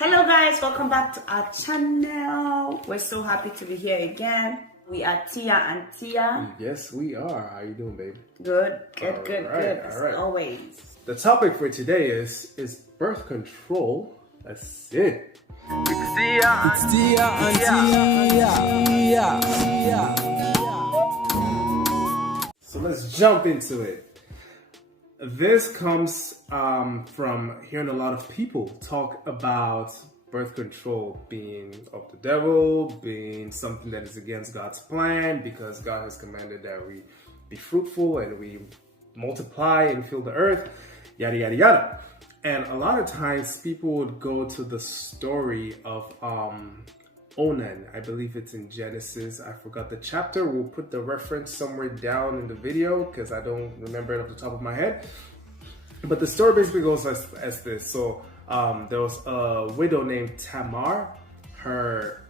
Hello guys, welcome back to our channel. We're so happy to be here again. We are Tia and Tia. Yes, we are. How you doing, babe? Good. As all right. always. The topic for today is birth control a sin? It's Tia and Tia. So let's jump into it. This comes from hearing a lot of people talk about birth control being of the devil, being something that is against God's plan, because God has commanded that we be fruitful and we multiply and fill the earth, yada, yada, yada. And a lot of times people would go to the story of Onan. I believe it's in Genesis. I forgot the chapter. We'll put the reference somewhere down in the video because I don't remember it off the top of my head. But the story basically goes as this. So there was a widow named Tamar. Her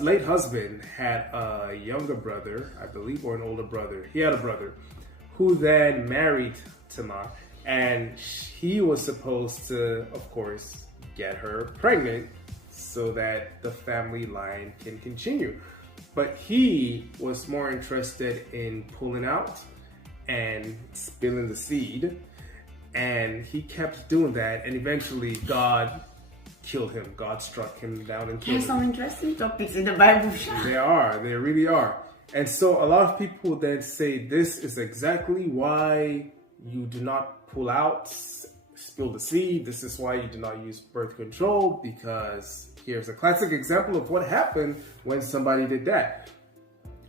late husband had a younger brother, I believe, or an older brother. He had a brother who then married Tamar. And he was supposed to, of course, get her pregnant so that the family line can continue. But he was more interested in pulling out and spilling the seed. And he kept doing that. And eventually God killed him. God struck him down and killed him. There's some interesting topics in the Bible. They really are. And so a lot of people then say this is exactly why you do not pull out, spill the seed. This is why you do not use birth control, because here's a classic example of what happened when somebody did that.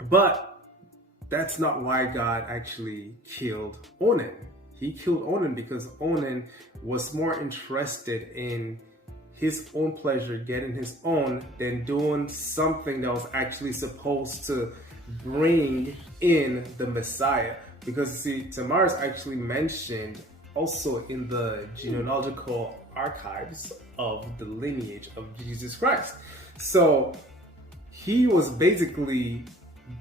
But that's not why God actually killed Onan. He killed Onan because Onan was more interested in his own pleasure, getting his own, than doing something that was actually supposed to bring in the Messiah. Because see, Tamar is actually mentioned also in the genealogical archives of the lineage of Jesus Christ. So he was basically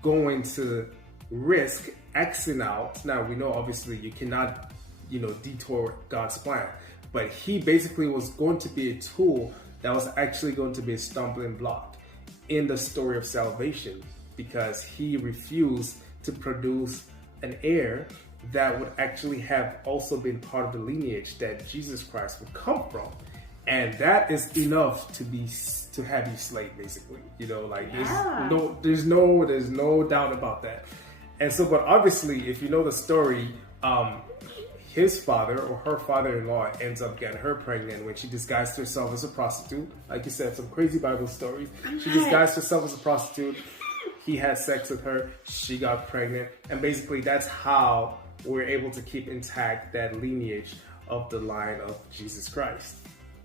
going to risk Xing out. Now we know obviously you cannot, detour God's plan, but he basically was going to be a tool that was actually going to be a stumbling block in the story of salvation, because he refused to produce an heir that would actually have also been part of the lineage that Jesus Christ would come from. And that is enough to have you slain, basically. There's no doubt about that. And so, but obviously, if you know the story, his father or her father-in-law ends up getting her pregnant when she disguised herself as a prostitute. Like you said, some crazy Bible stories. She disguised herself as a prostitute. He had sex with her. She got pregnant. And basically, that's how we're able to keep intact that lineage of the line of Jesus Christ.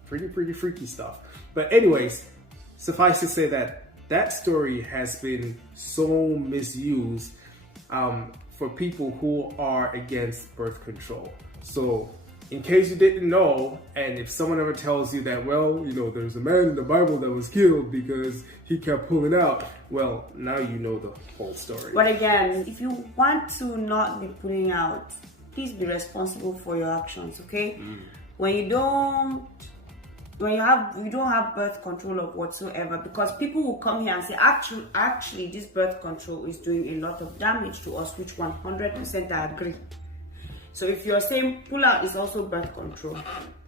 Pretty freaky stuff. But anyways, suffice to say that story has been so misused for people who are against birth control. So in case you didn't know, and if someone ever tells you that, there's a man in the Bible that was killed because he kept pulling out, well, now you know the whole story. But again, if you want to not be pulling out, please be responsible for your actions, okay? When you don't have birth control of whatsoever, because people will come here and say, actually this birth control is doing a lot of damage to us, which 100% I agree. So if you're saying pull out is also birth control,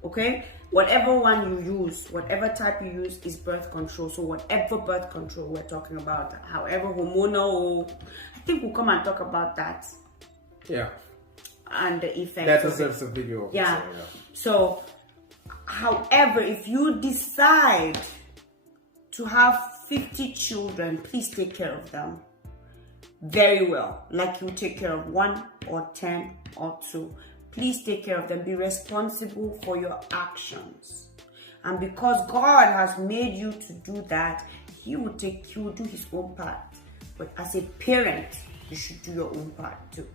okay? Whatever one you use, whatever type you use is birth control. So whatever birth control we're talking about, however hormonal, I think we'll come and talk about that. Yeah. And the effects. That deserves a video. Yeah. So, however, if you decide to have 50 children, please take care of them very well, like you take care of 1 or 10 or 2. Please take care of them. Be responsible for your actions. And because God has made you to do that, He will do His own part. But as a parent, you should do your own part too.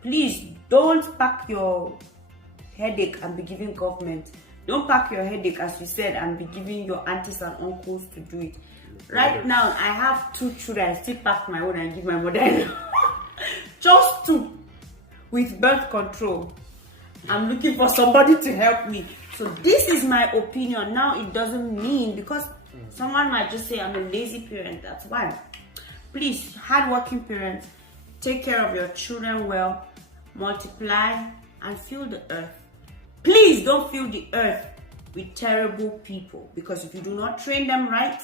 Please don't pack your headache and be giving government. Don't pack your headache, as we said, and be giving your aunties and uncles to do it. Right now, I have 2 children. I still pack my own and give my mother. Just 2 with birth control. I'm looking for somebody to help me. So this is my opinion. Now it doesn't mean, because someone might just say I'm a lazy parent, that's fine. Please, hardworking parents, take care of your children well, multiply and fill the earth. Please don't fill the earth with terrible people, because if you do not train them right,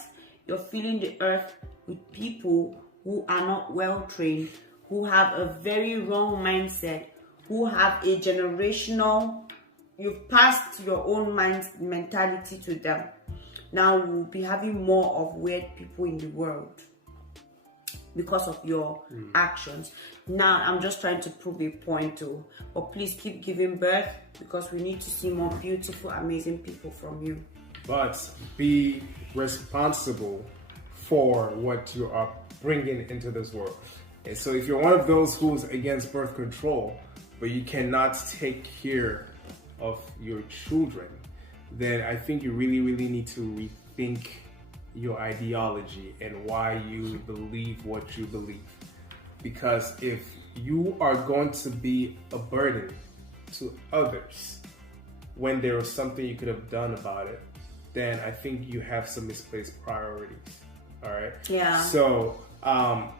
you're filling the earth with people who are not well trained, who have a very wrong mindset, who have a generational, you've passed your own mentality to them. Now we'll be having more of weird people in the world because of your actions. Now I'm just trying to prove a point too. But please keep giving birth, because we need to see more beautiful, amazing people from you. But be responsible for what you are bringing into this world. And so if you're one of those who's against birth control, but you cannot take care of your children, then I think you really, really need to rethink your ideology and why you believe what you believe. Because if you are going to be a burden to others when there was something you could have done about it, then I think you have some misplaced priorities. All right? Yeah. So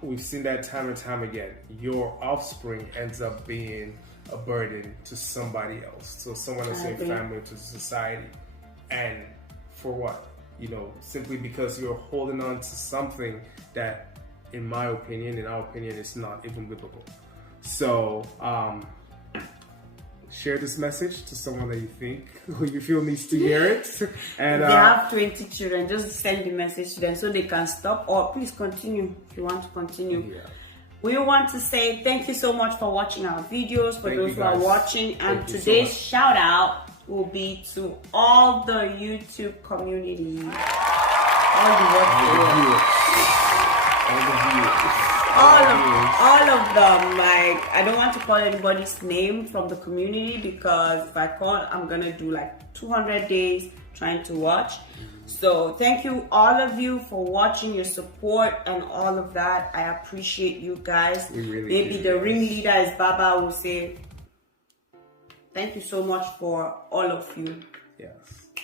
we've seen that time and time again. Your offspring ends up being a burden to somebody else, to someone else in your family, to society. And for what? You know, simply because you're holding on to something that, in my opinion, in our opinion, is not even biblical. So, share this message to someone that you think, who you feel needs to hear it. And if they have 20 children, just send the message to them so they can stop, or please continue if you want to continue. Yeah. We want to say thank you so much for watching our videos, for those who are watching, and today's shout out will be to all the YouTube community, all of them. Like, I don't want to call anybody's name from the community, because if I call, I'm gonna do like 200 days trying to watch. So thank you, all of you, for watching, your support and all of that. I appreciate you guys. Maybe the ringleader is Baba, will say thank you so much for all of you. Yes,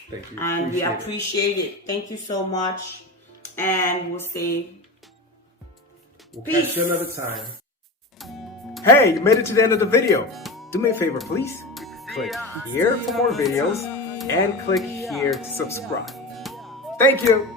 thank you. And we appreciate it. Thank you so much. And we'll say we'll peace. Catch you another time. Hey, you made it to the end of the video. Do me a favor, please. Click here for more videos and click here to subscribe. Thank you.